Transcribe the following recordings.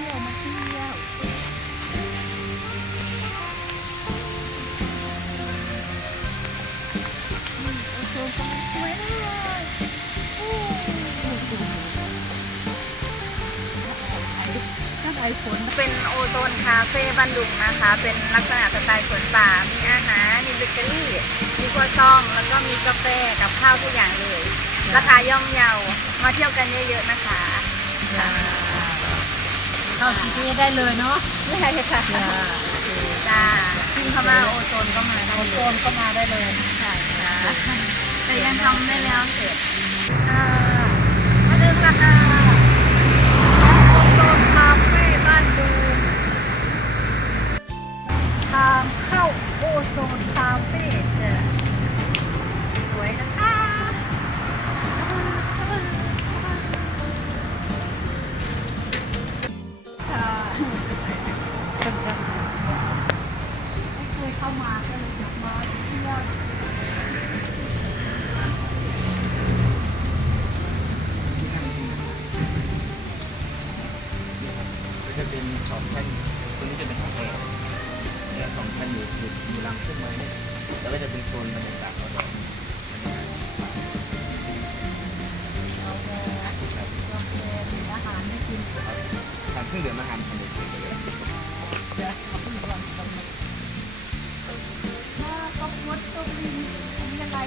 ที่ยวมาเที่ยวโอโซนกำลังสวยเลยโอ้โหน้ำไอฝนเป็นโอโซนคาเฟ่บ้านดุงนะคะ เป็นลักษณะสไตล์สวนป่า มีอาหาร มีเบเกอรี่ มีครัวซอง แล้วก็มีกาแฟกับข้าวทุกอย่างเลย ราคาย่อมเยา มาเที่ยวกันเยอะๆนะคะ เข้า GPS ได้เลยเนาะนี่ค่ะค่ะจ้าจ้าพิมพ์เข้ามาโอโซนก็มาได้โอเลโซยนก็มาได้เลยใช่ค่ะแต่ยังทำไม่แล้วเสร็จค่ะมาเดินราคาโอโซนคาเฟ่บ้านดูทางเข้าโอโซนคาเฟ่จะ มามาก็เลยอยากมาเที่ยวก็จะเป็นสองแท่นตัวนี้จะเป็นของแอร์เนี่ยสองแท่นอยู่อยู่อยู่หลังต้นไม้เนี่ยแล้วก็จะเป็นโซนบรรยากาศ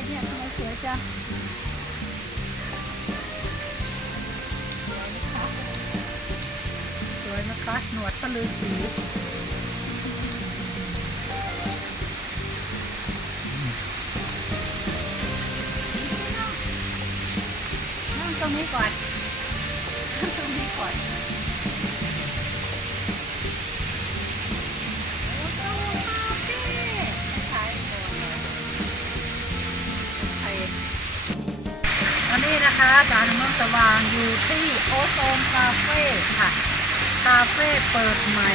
เนี่ยทำไมสวยจังสวยนะคะหนวดก็ลือสีนั่งตรงนี้ก่อนนั่งตรงนี้ก่อน นี้ารเมืองสว่างอยู่ที่โอโซนคาเฟ่ค่ะ คาเฟ่เปิดใหม่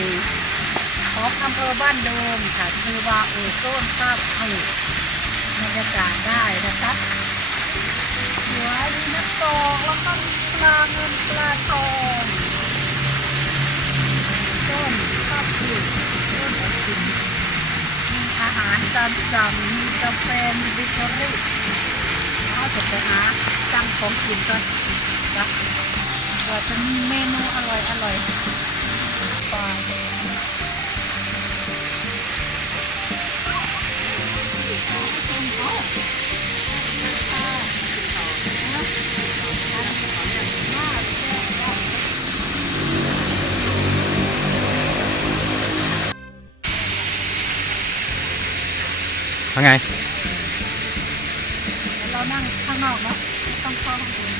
ของอำเภอบ้านโดมค่ะคือว่าโอโซนคาเฟ่บรรยากาศได้นะคะสวยดีน้ำตกแล้วก็มีปลาเงินปลาทองต้นข้าวผุดต้นไอติมมีอาหารตามสั่งมีกาแฟมีเบเกอรี่ เอาจะไปหาสั่งของกินก่อนนะว่าจะมีเมนูอร่อยอร่อยปลาแดงเว่าไง เรานั่งข้างนอกเนาะไม่ต้องเข้าห้องเอง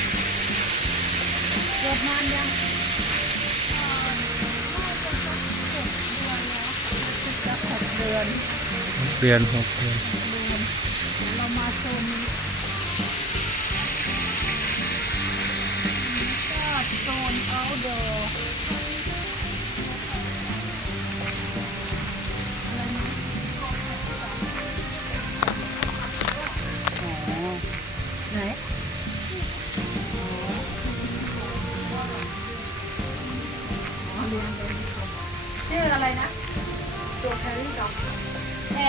เกิดนานยังอ่าน่าจะสักหกเดือนแล้วค่ะสักหกเดือน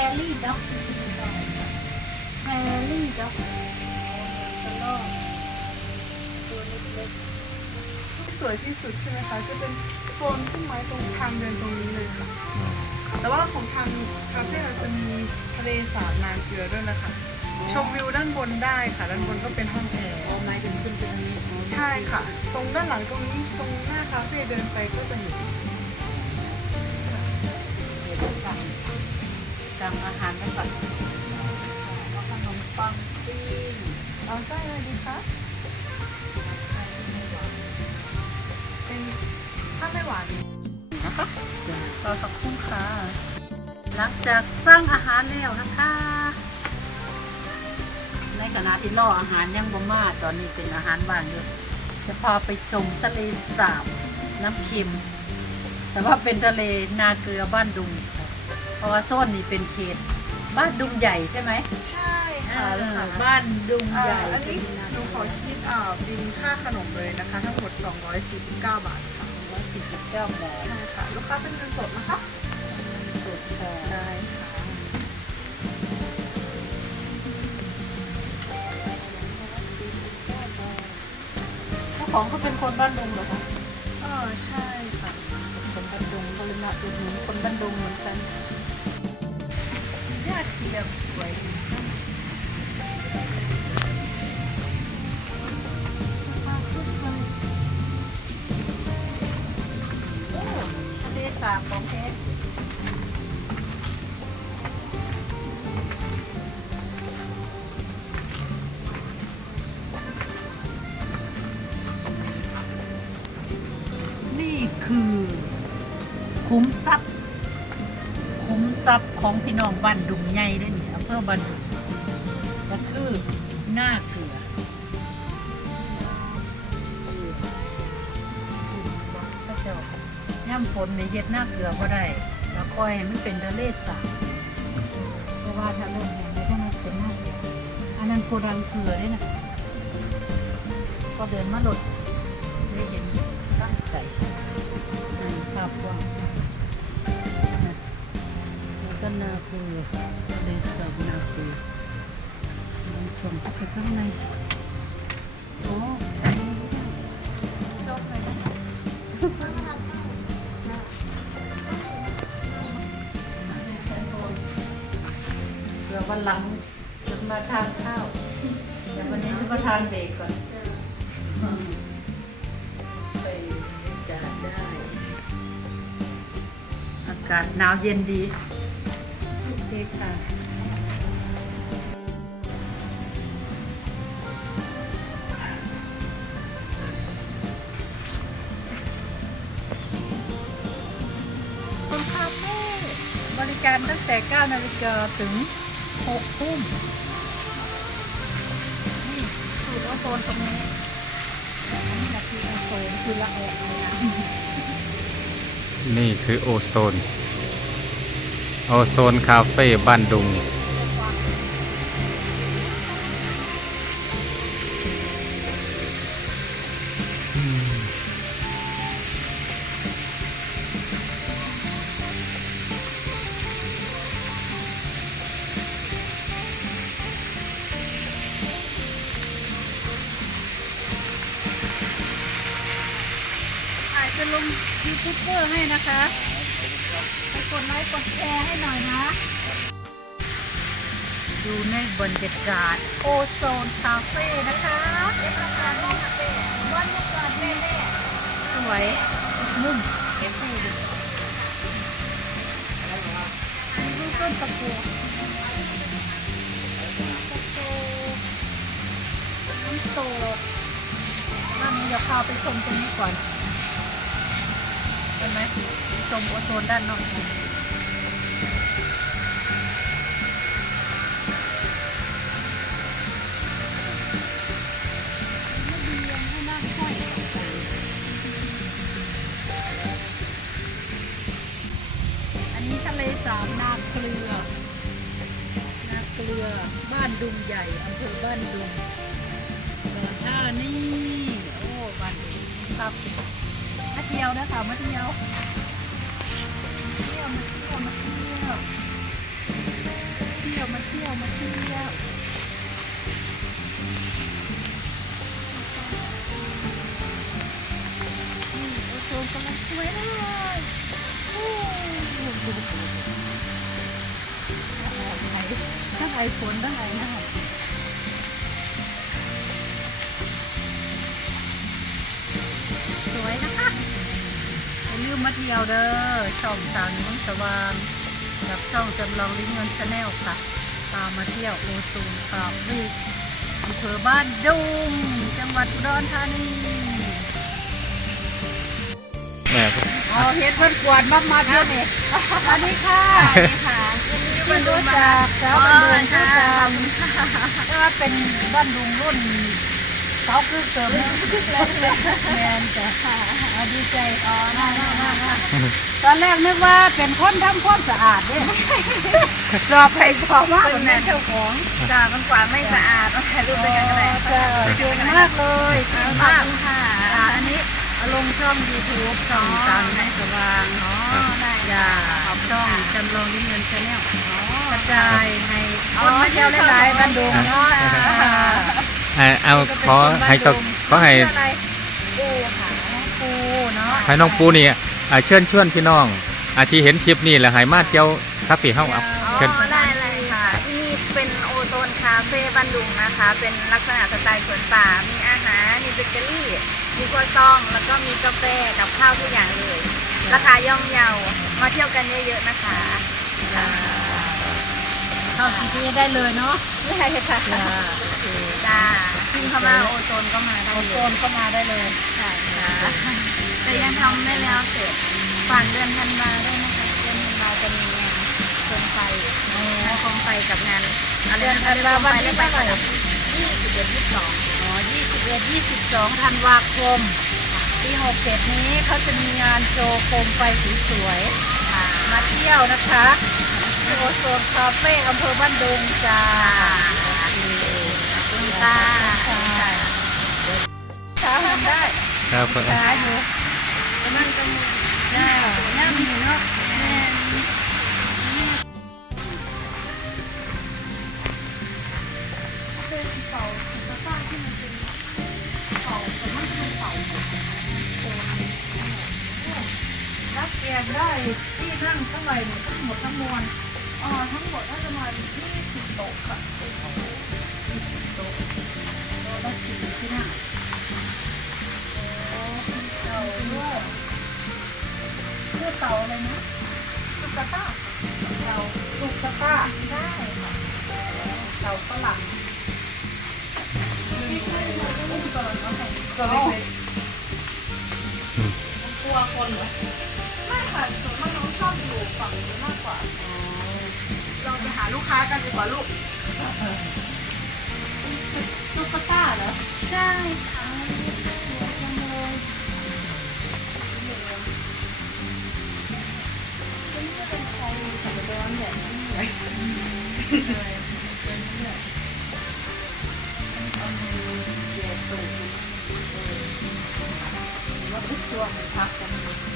ร์รี่ด็อกแฮร์รี่ด็อกกระรอกตัวเล็กที่สวยที่สุดใช่ไหมคะ จะเป็นโซนต้นไม้ตรงทางเดินตรงนี้เลยค่ะ แต่ว่าของทางคาเฟ่เราจะมีทะเลสาบนาเกลือด้วยนะคะ ชมวิวด้านบนได้ค่ะ ด้านบนก็เป็นห้องแอร์ๆเอาไม้ถึงขึ้นตรงนี้ใช่ค่ะ ตรงด้านหลังตรงนี้ตรงหน้าคาเฟ่เดินไปก็จะเห็นเดี๋ยวจะสั่ง สั่งอาหารไปก่อนเอาขนมปังปิ้งเอาไส้อะไรดีคะเป็นถ้าไม่หวานนะคะรอสักครู่ค่ะ หลังจากสร้างอาหารแล้วนะคะ ในขณะที่รออาหารยังบ่มาตอนนี้เป็นอาหารว่างอยู่จะพาไปชมทะเลสาบน้ำเค็ม แต่ว่าเป็นทะเลนาเกลือบ้านดุงค่ะ เพราะว่าโซนนี้เป็นเขตบ้านดุงใหญ่ใช่ไหมใช่ค่ะเออค่ะบ้านดุงอ่าใหญ่อันนี้เป็หนูขอคิดอ่าบินค่าขนมเลยนะคะ ทั้งหมด 249 บาทค่ะร้อยสี่สิบเจ้าหมอใช่ค่ะ ลูกค้าเป็นเงินสดนะคะสุดค่ะได้ค่ะเจ้าของเขาเป็นคนบ้านดุงเหรอคะเออใช่ค่ะ คนบ้านดุงเขาเลยมาอุดหนุนคนบ้านดุงเหมือนกัน ยอดเทียมสวยดีโอ้ทะเลสาบของแท้นี่คือคุ้มทรัพย์ ทรัพย์ของพี่น้องบ้านดุงใหญ่ด้วยนี่อำเภอบ้านดุงก็คือหน้าเกลือพระเจ้าย่ำฝนในเย็ดหน้าเกลือก็ได้ แล้วคอยให้มันเป็นทะเลสาบเพราะว่าถ้าเริ่มแห้งแล้วก็มันเป็นหน้าเกลืออันนั้นโกดังเกลือด้วยนะก็เดินมาหลดได้เห็นตั้งใจอ่านภาพกว้าง ก็นาคือเลสาบนาคือมันส่งเข้าไปข้างในโอ้ชอบไหมเผื่อวันหลังจะมาทานข้าวแต่วันนี้จะมาทานเบรกก่อนไปบรรยากาศได้ อากาศหนาวเย็นดี ค่ะคนคาเฟ่บริการตั้งแต่ 9 นาฬิกาถึง 6 ทุ่มนี่สูตรโอโซนตรงนี้อันนี้แหละคือโอโซนคือละอองเลยนะ นี่คือโอโซน โอโซนคาเฟ่บ้านดุง อาจจะลงยูทูบเบอร์ให้นะคะ กดไลค์กดแชร์ให้หน่อยนะ ดูในบรรยากาศโอโซนคาเฟ่นะคะเอฟซาร์ลูคาเฟ่บรรยากาศแน่ๆสวยมุมเอฟซีดูอันนี้ต้นตะปูตะปูน้ำโตนั่นเดี๋ยวพาไปชมตรงนี้ก่อน มชมโอโซนด้านนอกอันนี้ทะเลสาบนาเกลือ นาเกลือ บ้านดุงใหญ่อำเภอบ้านดุงก่อนหน้านี่ โอ้บ้านดุงครับ เที่ยวนะคะมาเที่ยวเที่ยวมาเที่ยวมาเที่ยวเที่ยวมาเที่ยวมาเที่ยวนี่โอโซนกำลังสวยเลยโอ้ดูดูดูทั้งไอฝนทั้งไหน้าสวยนะคะ อย่าลืมมาเที่ยวเด้อ ช่องสาวนิ้วสว่างกับช่องจำลองลิ้นเงินชาแนลค่ะตามมาเที่ยวโอซูนคาเฟ่อำเภอบ้านดุงจังหวัดอุดรธานีแม่เอาเฮ็ดเพิ่นกวาดมามาเที่ยวนี่สวัสดีค่ะสวัสดีค่ะยินดีที่ต้อนรู้รับจักสาวบ้านดุงคือกันแต่ว่าเป็นบ้านดุงรุ่นเสาคือเสริมแมนจ้ะเอา ดีใจอ๋อน่าน่าน่าน่าตอนแรกนึกว่าเป็นคนทำความสะอาดเนี่ยสอบไปสอบมาเป็เป็นนแม่แม่เจ้าเจ้าขขอองงจ้ามันกวาดไม่สะอาดต้องถ่ายรูปด้วยกันก็ได้เจ้าเก่งมากเลยเก่งมามากกค่ะอ่าอันนี้ลงช่อง YouTube ช่องอ๋อตามให้สว่างอ๋อได้อย่าขอบคุณช่องค่ะจำลองยิ้มเงินชาแนลอ๋อกระจายให้คนมาเที่ยวหลายๆบ้านดุงเนาะอ่าเอาขอให้เขาขอให้ ชื่ออะไรปูค่ะ ปูเนาะ ให้น้องปูนี่อ่าเชิญชวนพี่น้องอาที่เห็นคลิปนี่แหละให้มาเที่ยวคาเฟ่เฮาเอาอ๋อเชิญได้เลยค่ะ ที่นี่เป็นโอโซนคาเฟ่บ้านดุงนะคะ เป็นลักษณะสไตล์สวนป่า มีอาหาร มีเบเกอรี่ มีครัวซอง แล้วก็มีกาแฟกับข้าวทุกอย่างเลย ราคาย่อมเยา มาเที่ยวกันเยอะๆนะคะเข้าซีทีได้เลยเนาะไม่ใช่ค่ะจ้าจ้าซึ่งคำว่าโอโซนก็มาได้เอาเลโซยนเข้ามาได้เลย ใช่ค่ะ แต่ยังทำไม่แล้วเสร็จฝากเดือนธันวาด้วยนะคะเดือนธันวาจะมีงานโคมไฟงานโคมไฟกับงานอะไรเดือนธันวาวันที่ไปเท่าไหร่ยี่สิบเอ็ดยี่สิบสองอ๋อ21 22ธันวาคมปี67นี้เขาจะมีงานโชว์โคมไฟสวยๆมาเที่ยวนะคะที่โอโซนคาเฟ่อำเภอบ้านดุงจ้าขอบคุณค่ะช้าทำได้ครับช้าอยู่มั นจะมีได้ย่ามีเนาะแม่เป็นเสาสร้างที่มันเป็นเสาแต่มันเป็นเสาโคนรับเรียนได้ที่นั่งเท่าไหร่เนี่ยทั้งหมดทั้งมวลอ่าทั้งหมดน่าจะมา20โต๊ะค่ะยี่สิบโต๊ะละสี่ที่นั่งเต่าด้วย เพื่อเต่าอะไรนะสุกาต้าเต่าลูกกระต้าใช่ค่ะเต่าฝรั่งที่เคยมาก็มีตัวน้อยตัวเล็กๆกลัวคนเหรอไม่ค่ะส่วนมากน้องชอบอยู่ฝั่งนี้มากกว่าเราไปหาลูกค้ากันดีกว่าลูกตุ๊กตาเหรอใช่ค่ะ ส์แต่เดิมแบบนี้เลยช่วงมันพักกัน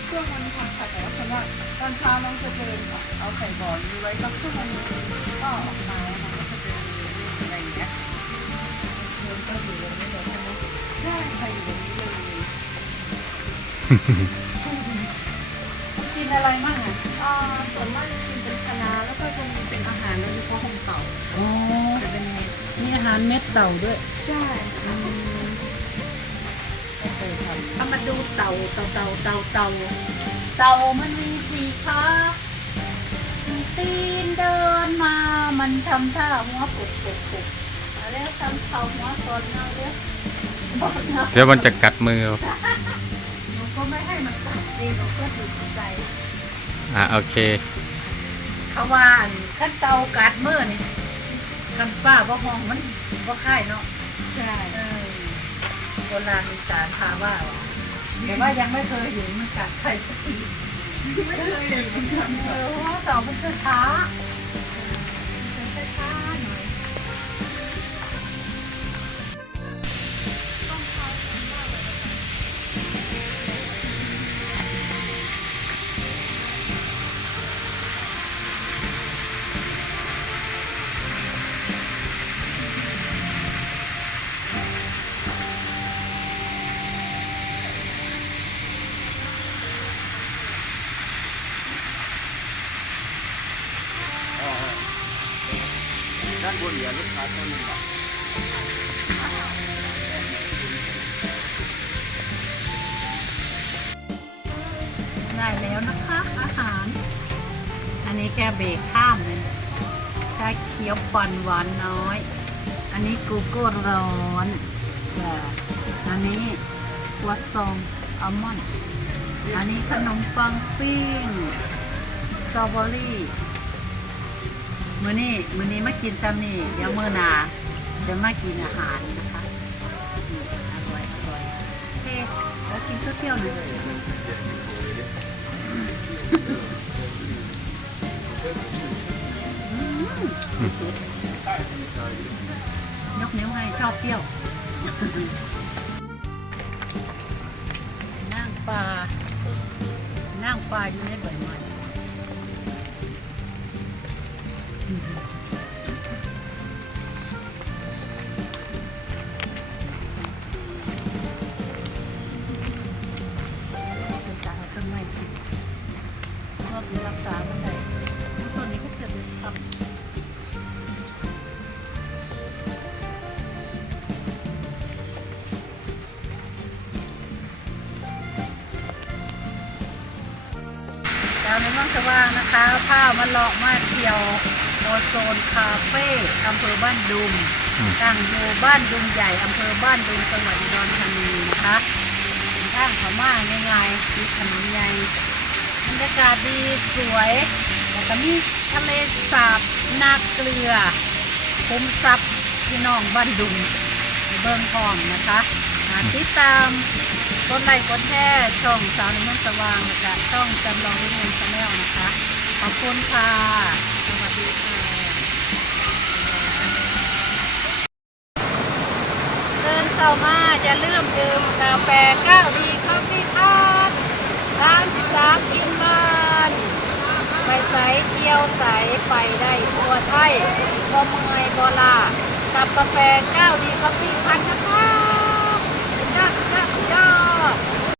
ช่วงมันพักค่ะแต่ว่าสำหรับตอนเช้าน้องจะเดินค่ะเอาใส่บอลไว้สักชั่วโมงนึงก็ออกมาแล้วมันก็จะเดินอะไรอย่างเงี้ยเดินก็อยู่ตรงนี้เลยใช่ไหมใช่ค่ะอยู่ตรงนี้เลยกินอะไรบ้างอะอ่าส่วนมากกิน แล้วก็จะมีเป็นอาหารโดยเฉพาะของเต่าอ๋อจะเป็นมีอาหารเม็ดเต่าด้วยใช่ค่ะเอามาดูเต่าเต่าเต่าเต่าเต่าเต่ามันมีสี่ขาสี่ตีนเดินมา มันทำท่าหัวปุกปุกปุกเอาแล้วทำเต่าหัวสนเอาเด้อบอกนะเดี๋ยวมันจะกัดมือหนูก็ไม่ให้มันกัดดีหนูก็ดูใจ อ่าโอเค เขาว่าอันขั้นเต่ากัดมือนี่กันป้าว่าห้องมันว่าค่ายเนาะใช่เออโบราณอีสานพาว่าว่ะแต่ว่ายังไม่เคยเห็นมันกัดใครสักทีไม่เคยเห็นเหมือนกันเออว่าเต่ามันจะช้ามันจะช้าหน่อยานบนเหลือลูกค้าต้นหนึ่งบาทได้แล้วนะคะ อาหาร อันนี้แกเบรกข้ามเลยนะชาเขียวปั่นหวานน้อย อันนี้กูโก้ร้อนจ้ะอันนี้วัวซองอัลมอนด์อันนี้ขนมปังปิ้งสตรอเบอรี่ มื้อนี้มื้อนี้มากินซ้ำนี่เดี๋ยวมื้อหนาจะมากินอาหารนะคะอืมอร่อยอร่อยโอเคแล้วกินเที่ยวหน่อยยกนิ้วให้ชอบเปรี้ยว นั่งปลานั่งปลาอยู่ในใบไม้ สว่างนะคะข้าวมันเลาะมาเที่ยวโอโซนคาเฟ่อำเภอบ้านดุงอืมตั้งอยู่บ้านดุงใหญ่อำเภอบ้านดุงจังหวัดอุดรธานีนะคะเป็นทางเขามาง่ายๆมีถนนใหญ่บรรยากาศดีสวยแล้วก็มีทะเลสาบนาเกลือคุ้มทรัพย์พี่น้องบ้านดุงเบิ้งทองนะคะอ่าติดตามก ดไลค์กดแชร์ช่องสาวในเมืองสว่างนะคะช่องจำลองวิเงินชาแนลนะคะ ขอบคุณค่ะ สวัสดีค่ะเดินเสามาจะเลื่อมดื่มกาแฟก้าวดีข้าวที่ทานร้านสิบสามกินบ้านไปใสเที่ยวใสไปได้ทั่วไทยบ่เมื่อยบ่ลากับกาแฟก้าวดีข้าวที่พันนะคะ